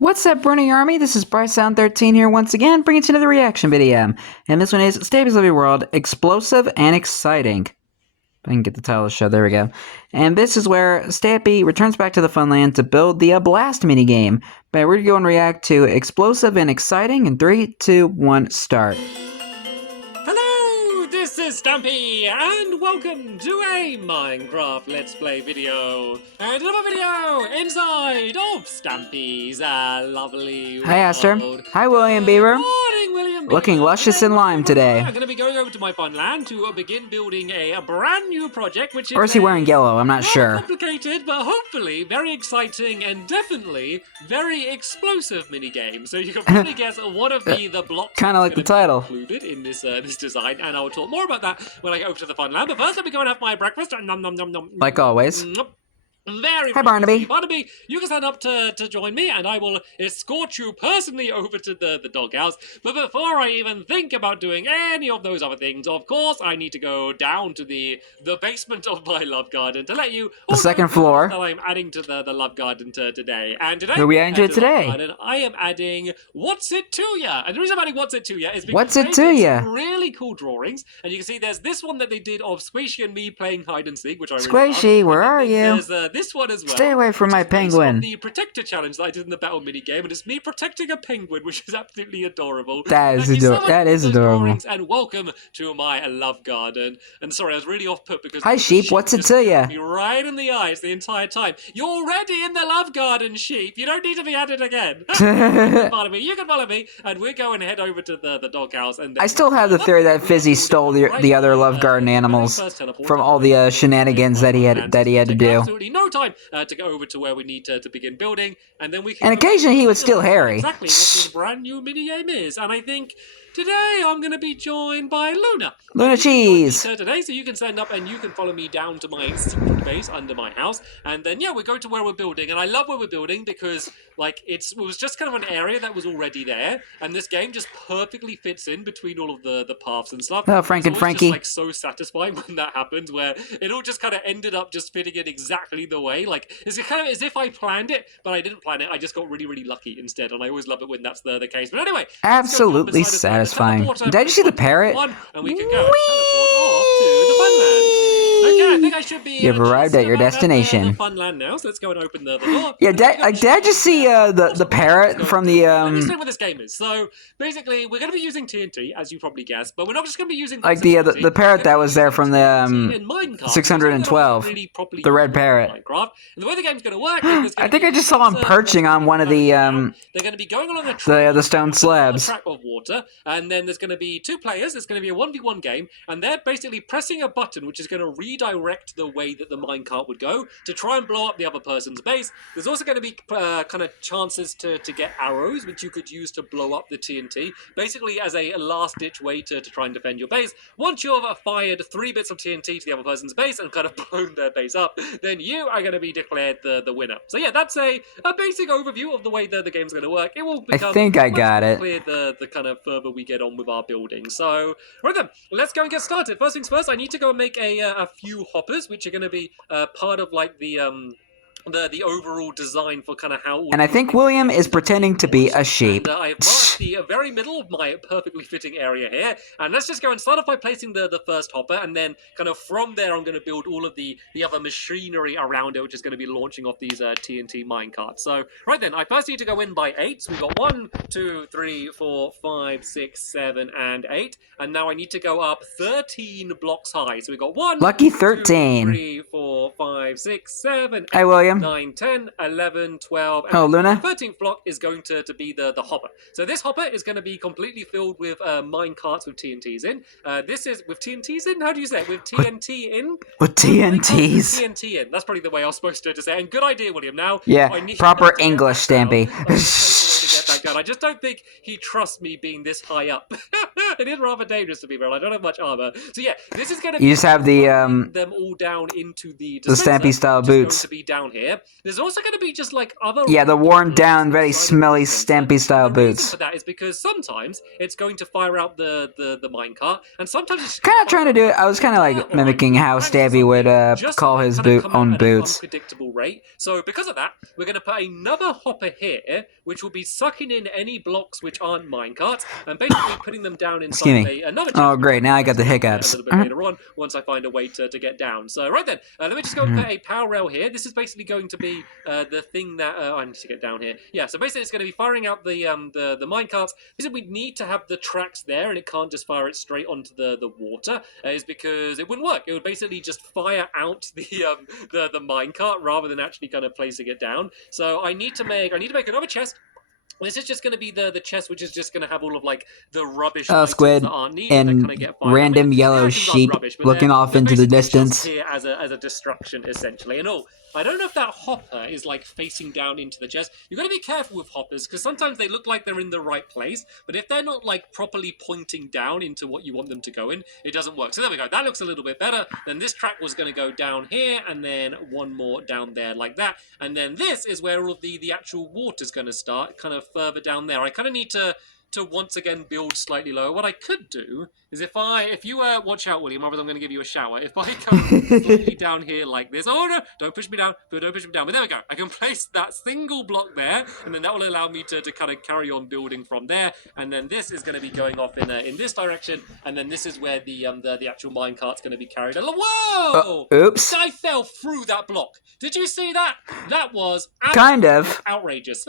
What's up, Brony Army? This is BryceAllen13 here once again, bringing you another reaction video. And this one is Stampy's Living World, Explosive and Exciting. If I can get the title of the show, there we go. And this is where Stampy returns back to the Funland to build the Blast minigame. But we're going to go and react to Explosive and Exciting in 3, 2, 1, start. Hello, this is Stampy, and welcome to a Minecraft Let's Play video. And another video inside of Stampy's lovely world. Hi, Aster. Hi, William Beaver. Morning, William Beaver. Looking luscious in lime today. I'm going to be going over to my fun land to begin building a brand new project, which is Or is he wearing yellow? I'm not sure. Complicated, but hopefully very exciting and definitely very explosive minigame. So you can probably guess what of the blocks kind of like the title included in this this design, and I will talk more about that when I go over to the fun land. But first, let me go and have my breakfast. Nom nom nom nom. Like always. Very Hi, Barnaby. Barnaby, you can stand up to join me, and I will escort you personally over to the doghouse. But before I even think about doing any of those other things, of course, I need to go down to the basement of my love garden to let you The second floor. that I'm adding to the love garden today. And today, Who are we adding to it today? Garden, I am adding What's It To Ya. And the reason I'm adding What's It To Ya is because What's It To Ya? really cool drawings. And you can see there's this one that they did of Squishy and me playing hide and seek, which I really love. Squishy, where are you? There's this one as well. Stay away from my penguin. The protector challenge that I did in the battle minigame, and it's me protecting a penguin, which is absolutely adorable. That is adorable. That is adorable. And welcome to my love garden. And sorry, I was really off put because hi sheep, what's it to ya? Me right in the eyes the entire time. You're already in the love garden, sheep. You don't need to be added again. You can follow me, and we're going to head over to the doghouse. And I still have the theory that Fizzy stole the other love garden animals from all the shenanigans that he had to do. Absolutely no time to go over to where we need to begin building, and then we can. And occasionally he would steal Harry. Exactly what this brand new minigame is, and I think today I'm going to be joined by Luna. Luna Cheese. Today, so you can stand up and you can follow me down to my secret base under my house, and then yeah, we go to where we're building, and I love where we're building because like it was just kind of an area that was already there, and this game just perfectly fits in between all of the paths and stuff. Oh, Frank and Frankie. Just like so satisfying when that happens, where it all just kind of ended up just fitting in exactly the way. Like it's kind of as if I planned it, but I didn't plan it. I just got really, really lucky instead, and I always love it when that's the case. But anyway, absolutely satisfying. Did you see the parrot? And we can go and teleport off to the Funland. Okay, I think I should be. You've arrived at your destination. The Funland now, so let's go and open the door. Yeah, did I just see the parrot from the Let me explain what this game is. So basically, we're going to be using TNT, as you probably guessed, but we're not just going to be using like the parrot that was there from the 612, the red parrot. Minecraft. And the way the game's going to work is I think I just saw him perching on one of the they're going to be going along a track, the stone slabs. Track of water, and then there's going to be two players. It's going to be a 1v1 game, and they're basically pressing a button which is going to redirect the way that the minecart would go to try and blow up the other person's base. There's also going to be kind of chances to get arrows which you could use to blow up the TNT, basically as a last-ditch way to try and defend your base. Once you've fired 3 bits of TNT to the other person's base and kind of blown their base up, then you are going to be declared the winner. So yeah, that's a basic overview of the way the game's going to work. It will become clear the kind of further we get on with our building. So right then, let's go and get started. First things first, I need to go and make a few hoppers, which are going to be part of like the overall design for kind of how. And I think William is pretending to be a sheep. And, I have marked the very middle of my perfectly fitting area here, and let's just go and start off by placing the first hopper, and then kind of from there I'm going to build all of the other machinery around it, which is going to be launching off these TNT minecarts. So right then, I first need to go in by 8. So we've got 1, 2, 3, 4, 5, 6, 7, and 8, and now I need to go up 13 blocks high. So we've got 1, lucky 13, 2, 3, 4, 5, 6, 7, 8, hi William. 9, 10, 11, 12, and oh, Luna. the 13th block is going to be the hopper. So this hopper is going to be completely filled with mine carts with TNTs in. This is with TNTs in? How do you say it? With TNT in? With TNTs. TNT in. That's probably the way I was supposed to say it. And good idea, William. Now, yeah, proper English, Stampy. I just don't think he trusts me being this high up. It is rather dangerous to be real. I don't have much armor. So yeah, this is going to be... You just have the them all down into the Stampy style boots. Going to be down here. There's also going to be just like other... Yeah, the worn down, very smelly Stampy style boots. The reason for that is because sometimes it's going to fire out the minecart, and sometimes it's kind of trying to do it. I was kind of like mimicking how Stampy would call his own boots. Unpredictable rate. So because of that, we're going to put another hopper here, which will be sucking in any blocks which aren't minecarts, and basically putting them down inside another chest. Oh, great. Now I got the hiccups. A little bit later on, once I find a way to get down. So right then, let me just go and put a power rail here. This is basically going to be the thing that... I need to get down here. Yeah, so basically it's going to be firing out the minecarts. Basically we need to have the tracks there, and it can't just fire it straight onto the water, is because it wouldn't work. It would basically just fire out the minecart rather than actually kind of placing it down. So I need to make another chest. This is just going to be the chest, which is just going to have all of like the rubbish squid that aren't needed, and that get random yellow sheep looking off into the distance. Just here as a destruction, essentially. And I don't know if that hopper is like facing down into the chest. You've got to be careful with hoppers because sometimes they look like they're in the right place, but if they're not like properly pointing down into what you want them to go in, it doesn't work. So there we go. That looks a little bit better. Then this track was going to go down here, and then one more down there like that. And then this is where all of the actual water's going to start, kind of further down there. I kind of need to once again build slightly lower. What I could do is if you watch out, William, otherwise I'm going to give you a shower. If I come slightly down here like this, oh no, don't push me down, don't push me down. But there we go. I can place that single block there, and then that will allow me to kind of carry on building from there. And then this is going to be going off in this direction, and then this is where the actual minecart's going to be carried along. Whoa! Oops! I fell through that block. Did you see that? That was kind of outrageous.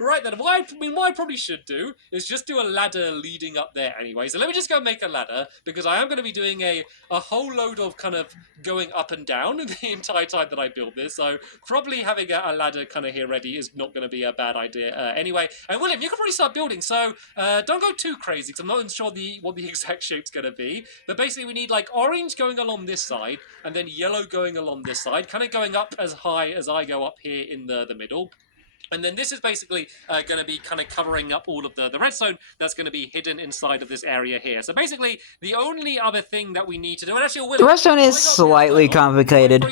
Right then, what I probably should do is just do a ladder leading up there anyway. So let me just go make a ladder, because I am going to be doing a whole load of kind of going up and down the entire time that I build this. So probably having a ladder kind of here ready is not going to be a bad idea anyway. And William, you can probably start building. So don't go too crazy, because I'm not sure what the exact shape's going to be. But basically we need like orange going along this side, and then yellow going along this side, kind of going up as high as I go up here in the middle. And then this is basically going to be kind of covering up all of the redstone that's going to be hidden inside of this area here. So basically, the only other thing that we need to do... And actually, the redstone is slightly complicated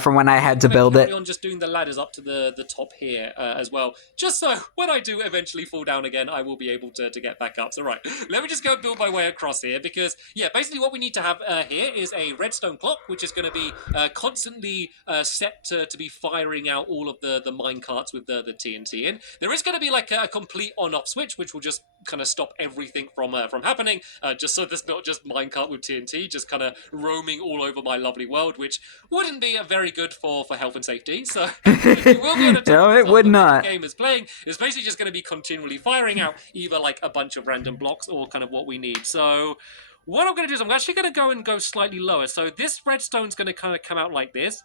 from when I had to build it. On just doing the ladders up to the top here as well. Just so when I do eventually fall down again, I will be able to get back up. So right, let me just go build my way across here, because, yeah, basically what we need to have here is a redstone clock, which is going to be constantly set to be firing out all of the minecarts with the TNT in. There is going to be like a complete on-off switch, which will just kind of stop everything from happening, just so there's not just minecart with TNT just kind of roaming all over my lovely world, which wouldn't be very good for health and safety. So you will be able to no, it would not. The game is playing is basically just going to be continually firing out either like a bunch of random blocks or kind of what we need. So what I'm going to do is I'm actually going to go slightly lower. So this redstone's going to kind of come out like this.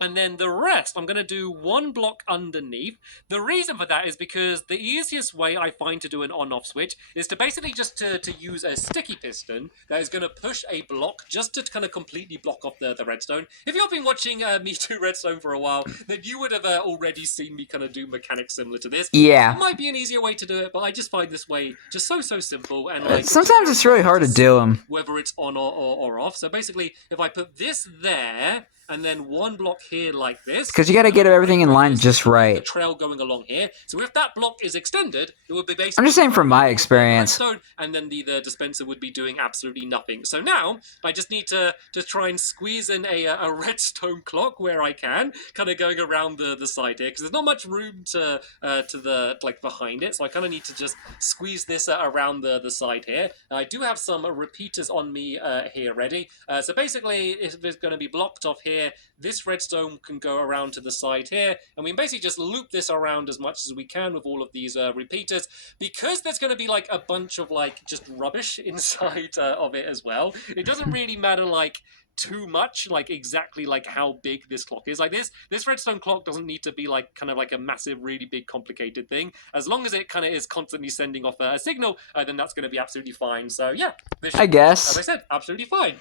And then the rest, I'm going to do one block underneath. The reason for that is because the easiest way I find to do an on-off switch is to basically just to use a sticky piston that is going to push a block just to kind of completely block off the redstone. If you've been watching me do redstone for a while, then you would have already seen me kind of do mechanics similar to this. Yeah. It might be an easier way to do it, but I just find this way just so simple. And like sometimes it's really hard to do them, whether it's on or off. So basically, if I put this there, and then one block here like this. Because you got to get everything in line just right. The trail going along here. So if that block is extended, it would be basically... I'm just saying from my experience. And then the dispenser would be doing absolutely nothing. So now, I just need to try and squeeze in a redstone clock where I can, kind of going around the side here, because there's not much room to the, like, behind it. So I kind of need to just squeeze this around the side here. I do have some repeaters on me here ready. So basically, if it's going to be blocked off here, this redstone can go around to the side here, and we can basically just loop this around as much as we can with all of these repeaters, because there's going to be like a bunch of like just rubbish inside of it as well. It doesn't really matter like too much, like exactly like how big this clock is. Like this redstone clock doesn't need to be like kind of like a massive, really big, complicated thing. As long as it kind of is constantly sending off a signal, then that's going to be absolutely fine. So yeah, this should I guess. as I said, absolutely fine.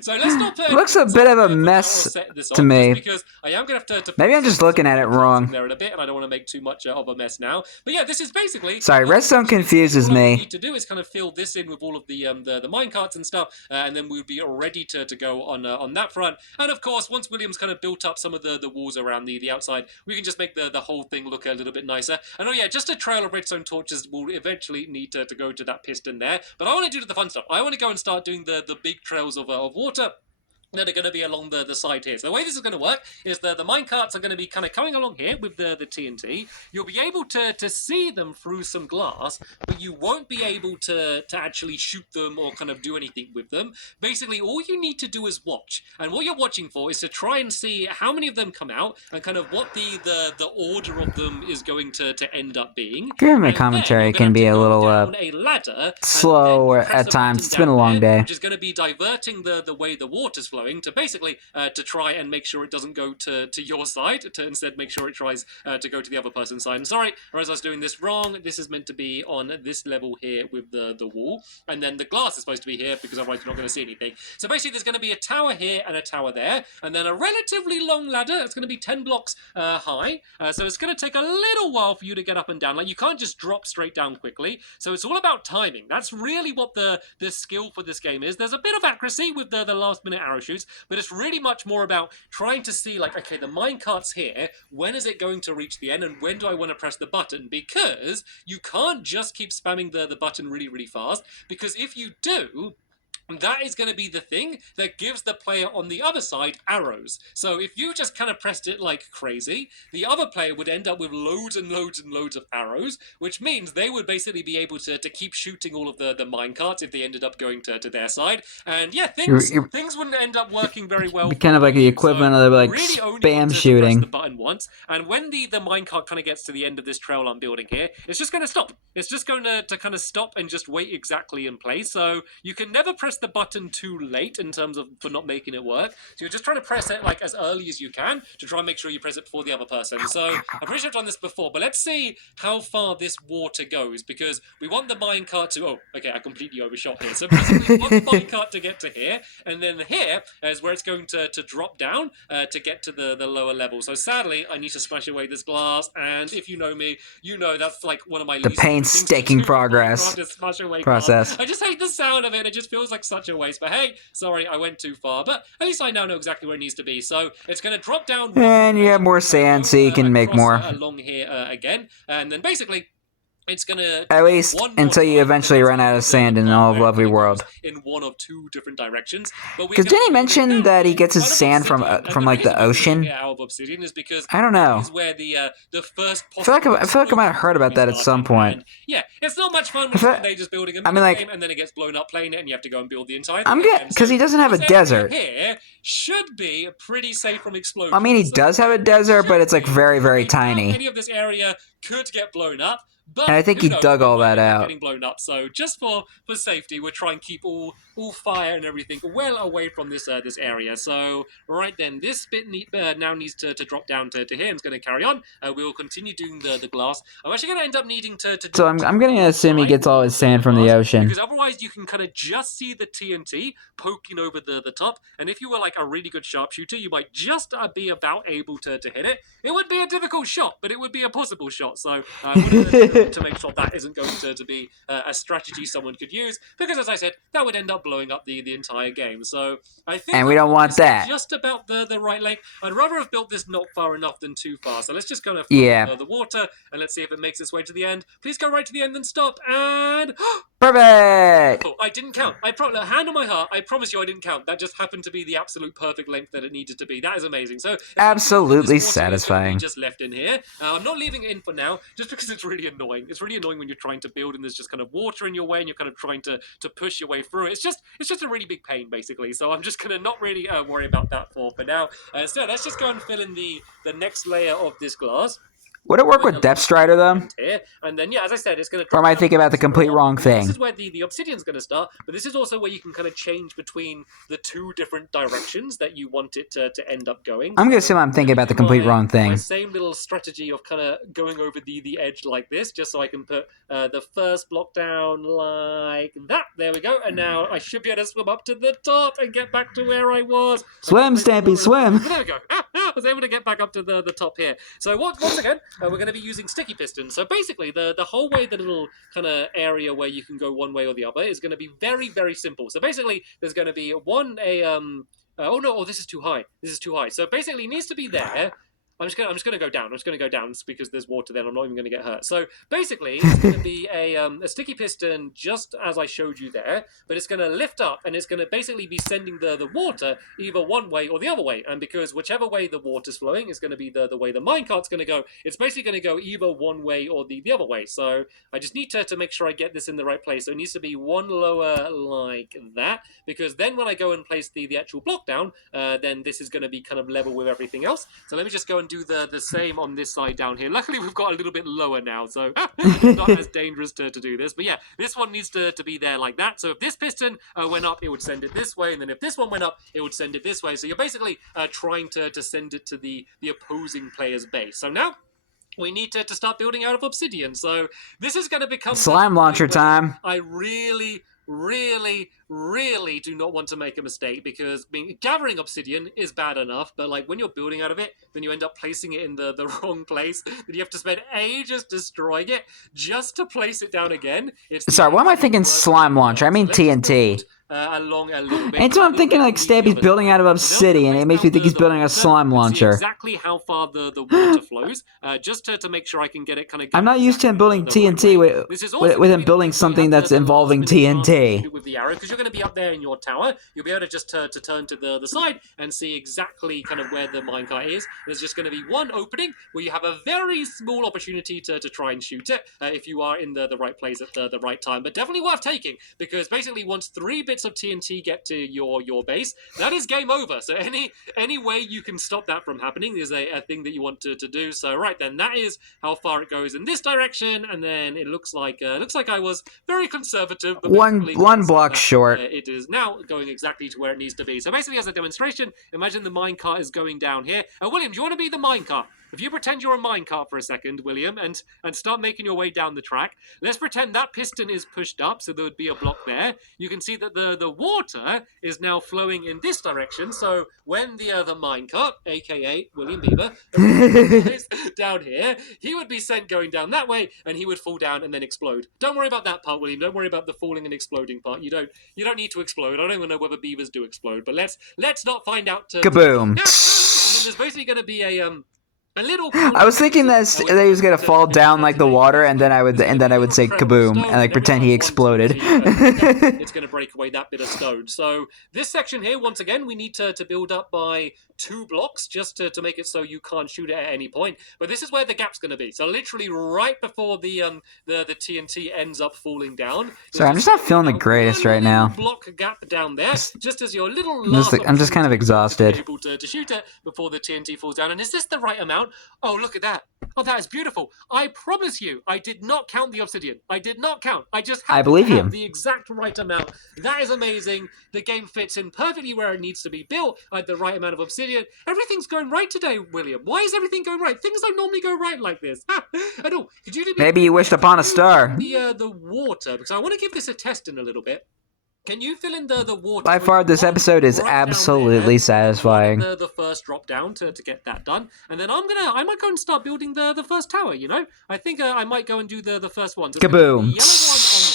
So let's not put Looks a bit of a mess to me. because I am going to have to Maybe I'm just looking at it wrong. there in a bit, and I don't want to make too much of a mess now. But yeah, this is basically. Sorry, redstone confuses What we me. need to do is kind of fill this in with all of the minecarts and stuff, and then we'll be ready to go on that front. And of course, once William's kind of built up some of the walls around the outside, we can just make the whole thing look a little bit nicer. And oh yeah, just a trail of redstone torches will eventually need to go to that piston there. But I want to do the fun stuff. I want to go and start doing the big trails of water that are going to be along the side here. So the way this is going to work is the minecarts are going to be kind of coming along here with the TNT. You'll be able to see them through some glass, but you won't be able to actually shoot them or kind of do anything with them. Basically, all you need to do is watch. And what you're watching for is to try and see how many of them come out and kind of what the order of them is going to end up being. My commentary can be a little slow at times. It's been a long day. Which is going to be diverting the way the water's flowing to basically to try and make sure it doesn't go to your side, to instead make sure it tries to go to the other person's side. And sorry, or as I was doing this wrong, this is meant to be on this level here with the wall, and then the glass is supposed to be here because otherwise you're not going to see anything. So basically there's going to be a tower here and a tower there, and then a relatively long ladder. It's going to be 10 blocks high, so it's going to take a little while for you to get up and down. Like, you can't just drop straight down quickly, so it's all about timing. That's really what the skill for this game is. There's a bit of accuracy with the last minute arrow shoots, but it's really much more about trying to see, like, okay, the minecart's here, when is it going to reach the end, and when do I want to press the button? Because you can't just keep spamming the button really, really fast, because if you do, that is going to be the thing that gives the player on the other side arrows. So if you just kind of pressed it like crazy, the other player would end up with loads and loads and loads of arrows, which means they would basically be able to keep shooting all of the minecarts if they ended up going to their side. And yeah, things wouldn't end up working very well. Kind of like the equivalent of like really spam shooting. Press the button once, and when the minecart kind of gets to the end of this trail I'm building here, it's just going to stop. It's just going to kind of stop and just wait exactly in place. So you can never press the button too late in terms of for not making it work. So you're just trying to press it like as early as you can to try and make sure you press it before the other person. So I'm pretty sure I've done this before, but let's see how far this water goes, because we want the minecart to... Oh, okay, I completely overshot here. So basically we want the minecart to get to here, and then here is where it's going to drop down to get to the lower level. So sadly, I need to smash away this glass, and if you know me, you know that's like one of my least painstaking process. I just hate the sound of it. It just feels like such a waste. But hey, sorry, I went too far. But at least I now know exactly where it needs to be. So it's going to drop down. And you have more sand, so you can make more. Along here again. And then basically, it's going to... At least until you eventually run out of sand in all of Lovely World. In one of two different directions. Because didn't he mention that he gets his sand from like the ocean? I don't know. I feel like I might have heard about that at some point. Yeah, it's not much fun when they just building a game and then it gets blown up playing it and you have to go and build the entire thing. Because he doesn't have a desert. Here should be pretty safe from explosions. I mean, he does have a desert, but it's like very, very tiny. Any of this area could get blown up. But, and I think he dug all that out. Getting blown up. So just for safety, we're trying to keep all fire and everything well away from this area. So right then, this bit now needs to drop down to here, and it's going to carry on. We will continue doing the glass. I'm actually going to end up needing to so I'm going to assume he gets all his sand from the ocean, because otherwise you can kind of just see the TNT poking over the top. And if you were like a really good sharpshooter, you might just be about able to hit it. It would be a difficult shot, but it would be a possible shot. So to make sure that isn't going to be a strategy someone could use, because as I said, that would end up blowing up the entire game. So I think, and we don't want that. Just about the right length. I'd rather have built this not far enough than too far. So let's just go and the water, and let's see if it makes its way to the end. Please go right to the end and stop. And perfect. Oh, I didn't count. Hand on my heart, I promise you I didn't count. That just happened to be the absolute perfect length that it needed to be. That is amazing. So absolutely satisfying. Just left in here. I'm not leaving it in for now, just because it's really annoying. It's really annoying when you're trying to build and there's just kind of water in your way and you're kind of trying to push your way through it. It's just a really big pain, basically. So I'm just gonna not really worry about that for now. So let's just go and fill in the next layer of this glass. Would it work with Depth Strider, though? Here. And then, yeah, as I said, it's going to... Or am I thinking about the complete wrong thing? This is where the obsidian's going to start, but this is also where you can kind of change between the two different directions that you want it to end up going. I'm going to assume I'm thinking about the complete wrong thing. My same little strategy of kind of going over the edge like this, just so I can put the first block down like that. There we go. And now I should be able to swim up to the top and get back to where I was. Swim, Stampy, swim! There we go. I was able to get back up to the top here. So once again, we're going to be using sticky pistons. So basically, the whole way, the little kind of area where you can go one way or the other is going to be very, very simple. So basically, there's going to be oh no, this is too high. This is too high. So basically, it needs to be there. I'm just gonna go down. I'm just gonna go down because there's water there. I'm not even gonna get hurt. So basically, it's gonna be a sticky piston just as I showed you there, but it's gonna lift up and it's gonna basically be sending the water either one way or the other way. And because whichever way the water's flowing is gonna be the way the minecart's gonna go, it's basically gonna go either one way or the other way. So I just need to make sure I get this in the right place. So it needs to be one lower like that, because then when I go and place the actual block down, then this is gonna be kind of level with everything else. So let me just go and do the same on this side down here. Luckily, we've got a little bit lower now, so it's not as dangerous to do this. But yeah, this one needs to be there like that. So if this piston went up, it would send it this way, and then if this one went up, it would send it this way. So you're basically trying to send it to the opposing player's base. So now we need to start building out of obsidian. So this is going to become slime launcher time. I really do not want to make a mistake, because gathering obsidian is bad enough, but like when you're building out of it, then you end up placing it in the wrong place, then you have to spend ages destroying it just to place it down again. Sorry, why am I thinking slime launcher? I mean TNT. Along a little bit. And so I'm thinking like Stampy's building out of obsidian. It makes me think he's building a slime launcher. Exactly how far the water flows, just to make sure I can get it kind of... I'm not used to him building TNT with him building something that's involving TNT. With the arrow, because you're going to be up there in your tower, you'll be able to just to turn to the side and see exactly kind of where the minecart is. There's just going to be one opening where you have a very small opportunity to try and shoot it if you are in the right place at the right time. But definitely worth taking, because basically once 3 bits of TNT get to your base, that is game over. So any way you can stop that from happening is a thing that you want to do. So right then, that is how far it goes in this direction, and then it looks like I was very conservative. But one block short. It is now going exactly to where it needs to be. So basically, as a demonstration, imagine the minecart is going down here. William, do you want to be the minecart? If you pretend you're a minecart for a second, William, and start making your way down the track, let's pretend that piston is pushed up, so there would be a block there. You can see that the water is now flowing in this direction, so when the minecart, aka William Beaver, is down here, he would be sent going down that way, and he would fall down and then explode. Don't worry about that part, William. Don't worry about the falling and exploding part. You don't need to explode. I don't even know whether beavers do explode, but let's not find out. Kaboom! And then there's basically going to be a little... I was thinking that he was gonna fall down like the water, and then I would say kaboom and like pretend he exploded. It's gonna break away that bit of stone. So this section here, once again, we need to build up by 2 blocks just to make it so you can't shoot it at any point. But this is where the gap's gonna be. So literally right before the TNT ends up falling down. Sorry, I'm just not feeling the greatest right now. Block gap down there, just as your little. I'm just kind of exhausted. Able to shoot it before the TNT falls down. And is this the right amount? Oh, look at that. Oh, that is beautiful. I promise you, I did not count the obsidian. I did not count. I just have the exact right amount. That is amazing. The game fits in perfectly where it needs to be built. I had the right amount of obsidian. Everything's going right today, William. Why is everything going right? Things don't normally go right like this. I know. Could you maybe you wished upon a star. The water, because I want to give this a test in a little bit. Can you fill in the water? By far, this episode is absolutely satisfying. The first drop down to get that done, and then I might go and start building the first tower. You know, I think I might go and do the first one. So kaboom! The yellow one on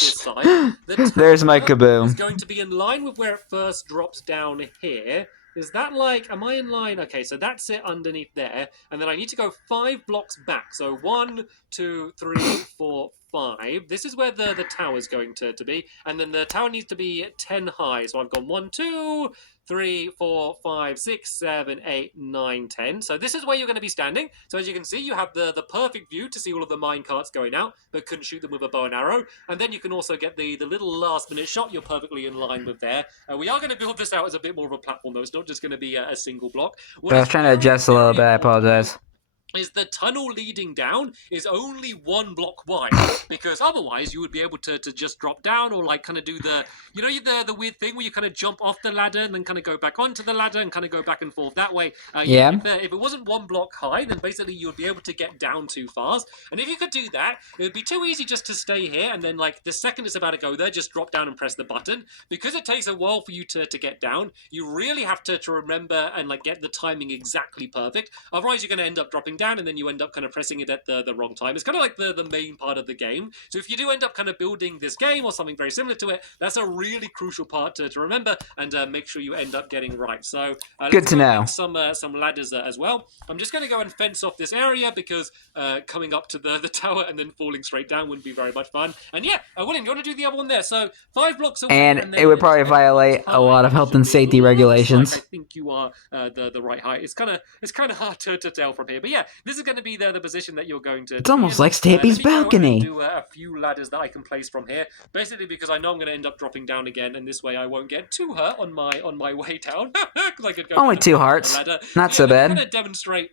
this side. There's my kaboom. Is going to be in line with where it first drops down here. Is that like, am I in line? Okay, so that's it underneath there. And then I need to go 5 blocks back. So 1, 2, 3, 4, 5. This is where the tower's going to be. And then the tower needs to be 10 high. So I've gone 1, 2, 3, 4, 5, 6, 7, 8, 9, 10. So this is where you're going to be standing. So as you can see, you have the perfect view to see all of the minecarts going out, but couldn't shoot them with a bow and arrow. And then you can also get the little last minute shot you're perfectly in line with there. We are going to build this out as a bit more of a platform, though. It's not just going to be a single block. I was trying to adjust a little bit. I apologize. is the tunnel leading down is only 1 block wide, because otherwise you would be able to just drop down, or like kind of do the, you know, the weird thing where you kind of jump off the ladder and then kind of go back onto the ladder and kind of go back and forth that way. Yeah. If it wasn't 1 block high, then basically you would be able to get down too fast. And if you could do that, it would be too easy just to stay here, and then like the second it's about to go there, just drop down and press the button. Because it takes a while for you to get down, you really have to remember and like get the timing exactly perfect. Otherwise you're going to end up dropping down, and then you end up kind of pressing it at the wrong time. It's kind of like the main part of the game. So if you do end up kind of building this game or something very similar to it, that's a really crucial part to remember, and make sure you end up getting right. So good to know. Some ladders as well. I'm just going to go and fence off this area, because coming up to the tower and then falling straight down wouldn't be very much fun. And yeah, William, you want to do the other one there? So 5 blocks away, and it would probably violate a lot of health and safety regulations. Like I think you are the right height. It's kind of hard to tell from here, but yeah, this is going to be the position that you're going to. It's almost like Stampy's balcony. Do a few ladders that I can place from here, basically because I know I'm going to end up dropping down again, and this way I won't get too hurt on my way down. Because I could go only 2 hearts, not so bad. I'm going to demonstrate.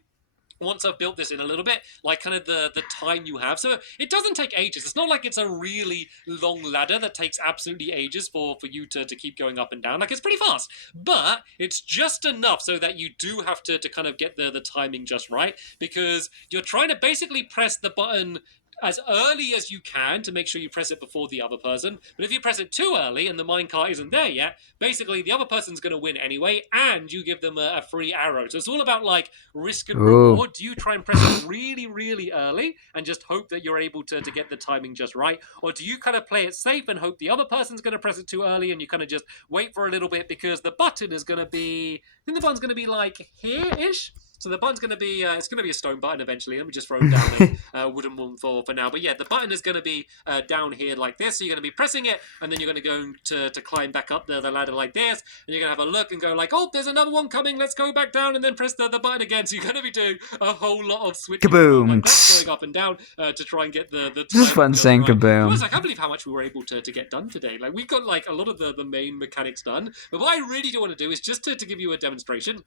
Once I've built this in a little bit, like kind of the time you have. So it doesn't take ages. It's not like it's a really long ladder that takes absolutely ages for you to keep going up and down. Like, it's pretty fast. But it's just enough so that you do have to kind of get the timing just right, because you're trying to basically press the button as early as you can to make sure you press it before the other person. But if you press it too early and the minecart isn't there yet, basically the other person's going to win anyway, and you give them a free arrow. So it's all about like risk and reward. Do you try and press it really, really early and just hope that you're able to get the timing just right? Or do you kind of play it safe and hope the other person's going to press it too early, and you kind of just wait for a little bit, because the button is going to be, I think the button's going to be like here-ish. So the button's going to be, it's going to be a stone button eventually. Let me just throw it down a wooden one for now. But yeah, the button is going to be down here like this. So you're going to be pressing it, and then you're going to go to climb back up the ladder like this. And you're going to have a look and go like, oh, there's another one coming. Let's go back down, and then press the button again. So you're going to be doing a whole lot of switching. Kaboom! Like that, going up and down to try and get the This is fun saying right. kaboom. I can't believe how much we were able to get done today. Like, we got like a lot of the main mechanics done. But what I really do want to do is just to give you a demonstration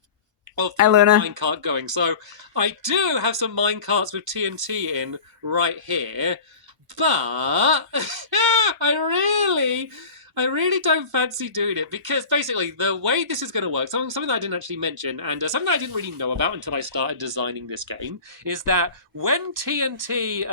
of the minecart going. So I do have some minecarts with TNT in right here, but I really don't fancy doing it, because basically the way this is going to work, something that I didn't actually mention, and something that I didn't really know about until I started designing this game, is that when TNT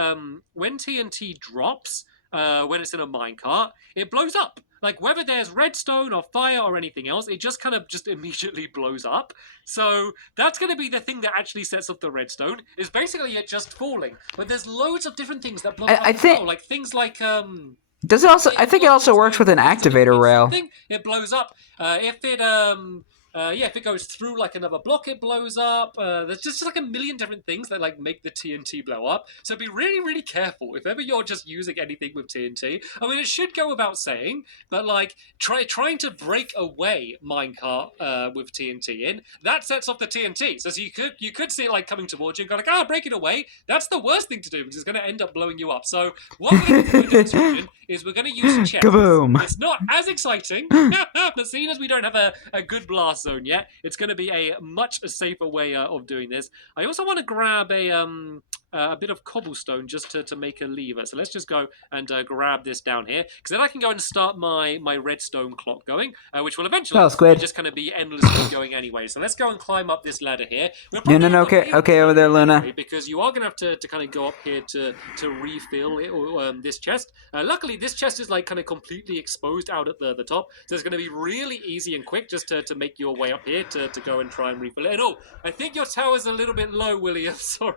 drops, when it's in a minecart, it blows up. Like, whether there's redstone or fire or anything else, it just kind of just immediately blows up. So that's going to be the thing that actually sets off the redstone, is basically it just falling. But there's loads of different things that blow up as well. Like things like... Does it also? I think it also works with an activator rail. It blows up. If it goes through like another block, it blows up. There's just like a million different things that like make the TNT blow up. So be really, really careful if ever you're just using anything with TNT. I mean, it should go without saying, but like trying to break away minecart with TNT in, that sets off the TNT. So you could see it like coming towards you and go like, break it away. That's the worst thing to do, because it's going to end up blowing you up. So what we're going to do in this demonstration is we're going to use chests. Kaboom! It's not as exciting, but seeing as we don't have a good blast zone yet, it's going to be a much safer way of doing this. I also want to grab a bit of cobblestone just to make a lever. So let's just go and grab this down here, because then I can go and start my redstone clock going, which will eventually just kind of be endlessly going anyway. So let's go and climb up this ladder here. No, okay, over there, Luna. Because you are going to have to kind of go up here to refill it, or this chest. Luckily, this chest is like kind of completely exposed out at the top, so it's going to be really easy and quick just to make your way up here to go and try and refill it. And oh, I think your tower's a little bit low, William. Sorry.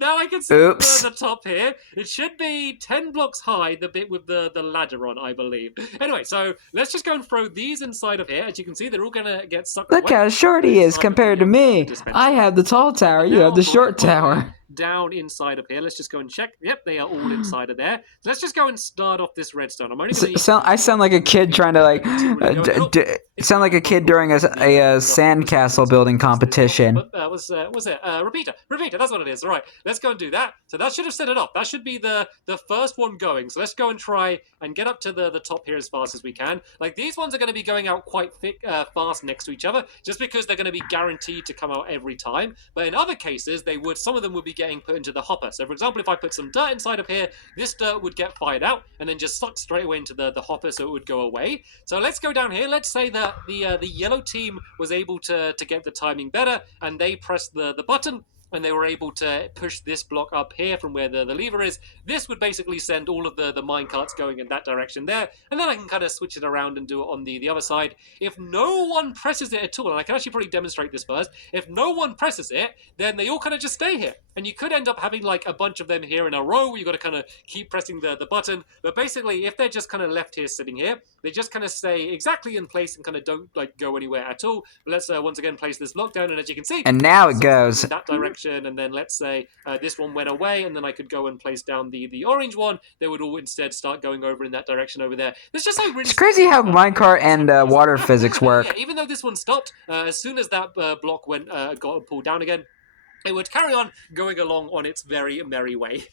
Now I can see the top here. It should be 10 blocks high, the bit with the ladder on, I believe. Anyway, so let's just go and throw these inside of here. As you can see, they're all going to get sucked away. Look how short he is compared to me. I have the tall tower, you have the short tower. down inside of here. Let's just go and check. Yep, they are all inside of there. So let's just go and start off this redstone. I'm only going to... I sound like a kid trying to like sound like a kid during a sandcastle building competition. Was it repeater? That's what it is. All right, let's go and do that. So that should have set it off. That should be the first one going. So let's go and try and get up to the top here as fast as we can. Like these ones are going to be going out quite fast next to each other, just because they're going to be guaranteed to come out every time. But in other cases, some of them would be getting put into the hopper. So for example, if I put some dirt inside of here, this dirt would get fired out and then just sucked straight away into the hopper, so it would go away. So let's go down here. Let's say that the yellow team was able to get the timing better, and they pressed the button, and they were able to push this block up here from where the lever is. This would basically send all of the minecarts going in that direction there, and then I can kind of switch it around and do it on the other side. If no one presses it at all, and I can actually probably demonstrate this first, if no one presses it, then they all kind of just stay here. And you could end up having like a bunch of them here in a row where you've got to kind of keep pressing the button. But basically, if they're just kind of left here sitting here, they just kind of stay exactly in place and kind of don't like go anywhere at all. But let's once again place this block down, and as you can see, and now it goes in that direction. And then let's say this one went away, and then I could go and place down the orange one. They would all instead start going over in that direction over there. It's just like really... It's crazy how minecart and water physics work. Yeah, even though this one stopped, as soon as that block got pulled down again, it would carry on going along on its very merry way.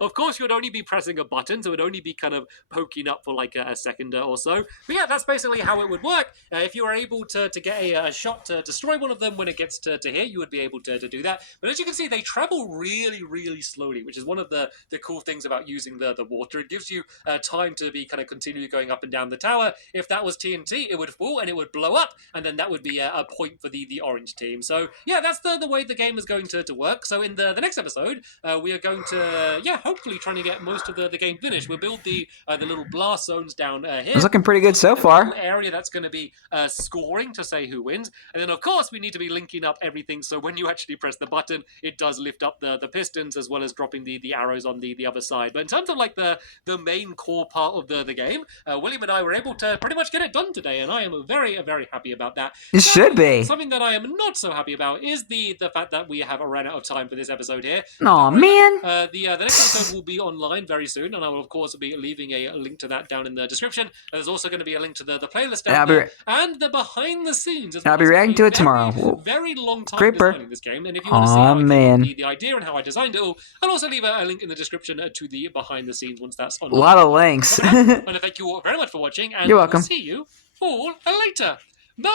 Of course, you would only be pressing a button, so it would only be kind of poking up for like a second or so. But yeah, that's basically how it would work. If you were able to get a shot to destroy one of them when it gets to here, you would be able to do that. But as you can see, they travel really, really slowly, which is one of the cool things about using the water. It gives you time to be kind of continually going up and down the tower. If that was TNT, it would fall and it would blow up, and then that would be a point for the orange team. So yeah, that's the way the game is going to work. So in the next episode, we are going to, hopefully trying to get most of the game finished. We'll build the little blast zones down here. It's looking pretty good so far. Area that's going to be scoring to say who wins. And then, of course, we need to be linking up everything, so when you actually press the button, it does lift up the pistons as well as dropping the arrows on the other side. But in terms of like the main core part of the game, William and I were able to pretty much get it done today, and I am very, very happy about that. It should be. Something that I am not so happy about is the fact that we have run out of time for this episode here. Aw, man. The next episode will be online very soon, and I will, of course, be leaving a link to that down in the description. There's also going to be a link to the playlist down there, and the behind the scenes. I'll be reacting to it tomorrow. Very long time Creeper. designing this game, and if you want to see how I did the idea and how I designed it all, I'll also leave a link in the description to the behind the scenes once that's online. A lot of links. I want to thank you all very much for watching, and you're welcome. I'll see you all later. Bye!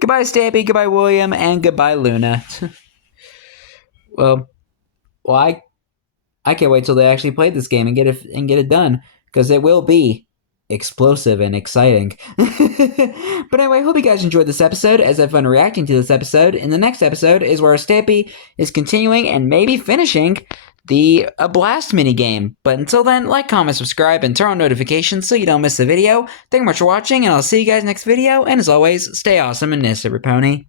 Goodbye, Stampy, goodbye, William, and goodbye, Luna. well, I can't wait till they actually play this game and get it done, because it will be explosive and exciting. But anyway, hope you guys enjoyed this episode, as I've fun reacting to this episode. And the next episode is where Stampy is continuing and maybe finishing a blast minigame. But until then, like, comment, subscribe, and turn on notifications so you don't miss a video. Thank you much for watching, and I'll see you guys next video. And as always, stay awesome and miss every pony.